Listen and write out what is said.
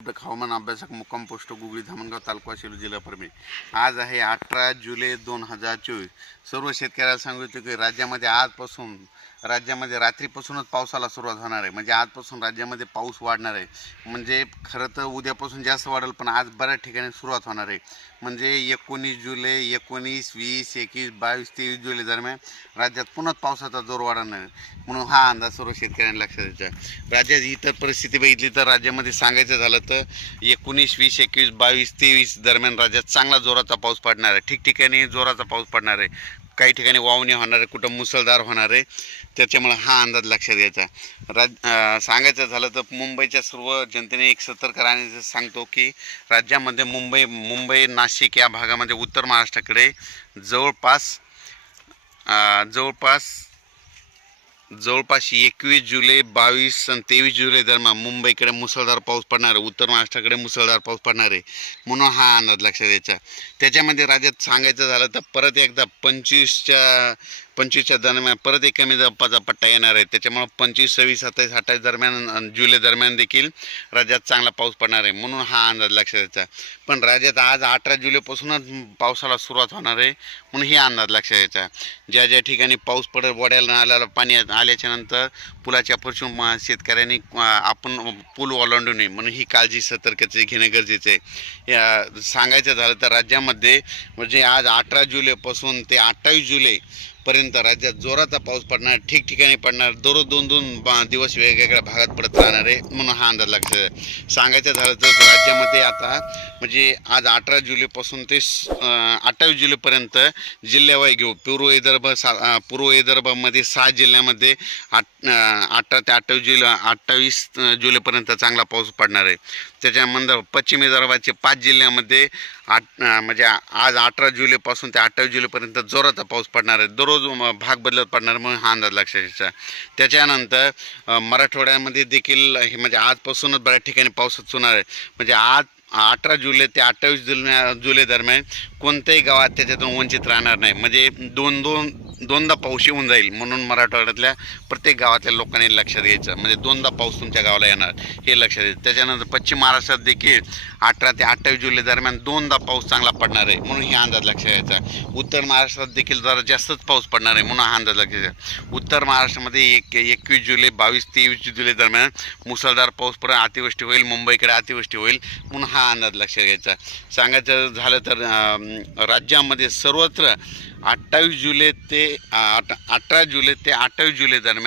हवामान अभ्यासक मुक्काम पोस्ट गुगळी धामणगाव तालुका शेलू जिल्हा परभणी. आज आहे अठरा जुलै दोन हजार चोवीस. सर्व शेतकऱ्याला सांगितलं की राज्यामध्ये आजपासून राज्यामध्ये रात्रीपासूनच पावसाला सुरुवात होणार आहे. म्हणजे आजपासून राज्यामध्ये पाऊस वाढणार आहे. म्हणजे खरं तर उद्यापासून जास्त वाढेल पण आज बऱ्याच ठिकाणी सुरुवात होणार आहे. म्हणजे एकोणीस जुलै एकोणीस वीस एकवीस बावीस तेवीस जुलै दरम्यान राज्यात पुन्हा पावसाचा जोर वाढणार आहे. म्हणून हा अंदाज सर्व शेतकऱ्यांना लक्षात द्यायचा राज्यात इतर परिस्थिती बघितली तर राज्यामध्ये सांगायचं झालं तर एकोणीस वीस एकवीस बावीस तेवीस दरम्यान राज्यात चांगला जोराचा पाऊस पडणार आहे. ठिकठिकाणी जोराचा पाऊस पडणार आहे. काही ठिकाणी वावणी होणार आहे कुठं मुसळधार होणार आहे त्याच्यामुळे हा अंदाज लक्षात घ्यायचा राज सांगायचं झालं तर मुंबईच्या सर्व जनतेने एक सतर्क राहण्याचं सांगतो की राज्यामध्ये मुंबई मुंबई नाशिक या भागामध्ये उत्तर महाराष्ट्राकडे जवळपास जवळपास जवळपास एकवीस जुलै बावीस आणि तेवीस जुलै दरम्यान मुंबईकडे मुसळधार पाऊस पडणार आहे. उत्तर महाराष्ट्राकडे मुसळधार पाऊस पडणार आहे. म्हणून हा अंदाज लक्षात द्यायचा त्याच्यामध्ये राज्यात सांगायचं झालं तर परत एकदा पंचवीसच्या पंचवीसच्या दरम्यान परत एक कमी दाबाचा पट्टा येणार आहे. त्याच्यामुळं पंचवीस सव्वीस सत्तावीस अठ्ठावीस दरम्यान जुलै दरम्यान देखील राज्यात चांगला पाऊस पडणार आहे. म्हणून हा अंदाज लक्षात द्यायचा पण राज्यात आज अठरा जुलैपासूनच पावसाला सुरुवात होणार आहे म्हणून ही अंदाज लक्षात द्यायचा ज्या ज्या ठिकाणी पाऊस पडत वड्याला आल्याला पाणी आल्याच्यानंतर पुलाच्या पश्चिम शेतकऱ्यांनी आपण पूल ओलांडू नये म्हणून ही काळजी सतर्कते घेणं गरजेचं आहे. या सांगायचं झालं तर राज्यामध्ये म्हणजे आज अठरा जुलैपासून ते अठ्ठावीस जुलै पर्यंत राज्यात जोराचा पाऊस पडणार ठिकठिकाणी पडणार दररोज दोन दोन बा- दिवस वेगवेगळ्या भागात पडत राहणार आहे म्हणून हा अंदाज लागतो सांगायचं झालं तर राज्यामध्ये आता म्हणजे आज अठरा जुलैपासून ते अठ्ठावीस जुलैपर्यंत जिल्ह्यावाई घेऊ. पूर्व विदर्भ सा पूर्व विदर्भामध्ये सहा जिल्ह्यामध्ये आठ अठरा ते अठ्ठावीस जुलै अठ्ठावीस जुलैपर्यंत चांगला पाऊस पडणार आहे. त्याच्यानंतर पश्चिम विदर्भाचे पाच जिल्ह्यामध्ये आठ म्हणजे आज अठरा जुलैपासून ते अठ्ठावीस जुलैपर्यंत जोराचा पाऊस पडणार आहे. दररोज भाग बदलत पडणार म्हणून हा अंदाज लक्षात त्याच्यानंतर मराठवाड्यामध्ये देखील हे म्हणजे आजपासूनच बऱ्याच ठिकाणी पाऊस होणार आहे. म्हणजे आज अठरा जुलै ते अठ्ठावीस जुलै जुलै दरम्यान कोणत्याही गावात त्याच्यातून वंचित राहणार नाही. म्हणजे दोन दोन दोनदा पाऊस येऊन जाईल म्हणून मराठवाड्यातल्या प्रत्येक गावातल्या लोकांनी लक्षात घ्यायचं म्हणजे दोनदा पाऊस तुमच्या गावाला येणार हे लक्षात घ्यायचं त्याच्यानंतर पश्चिम महाराष्ट्रात देखील अठरा ते अठ्ठावीस जुलै दरम्यान दोनदा पाऊस चांगला पडणार आहे म्हणून हे अंदाज लक्षात घ्यायचा उत्तर महाराष्ट्रात देखील जरा जास्तच पाऊस पडणार आहे म्हणून हा अंदाज लक्षात घ्यायचा उत्तर महाराष्ट्रामध्ये एक एकवीस जुलै बावीस तेवीस जुलै दरम्यान मुसळधार पाऊस पडून अतिवृष्टी होईल मुंबईकडे अतिवृष्टी होईल म्हणून हा अंदाज लक्षात घ्यायचा सांगायचं झालं तर राज्यामध्ये सर्वत्र अठ्ठावीस जुलै ते अठ अठरा जुलै ते अठ्ठावीस जुलै दरम्यान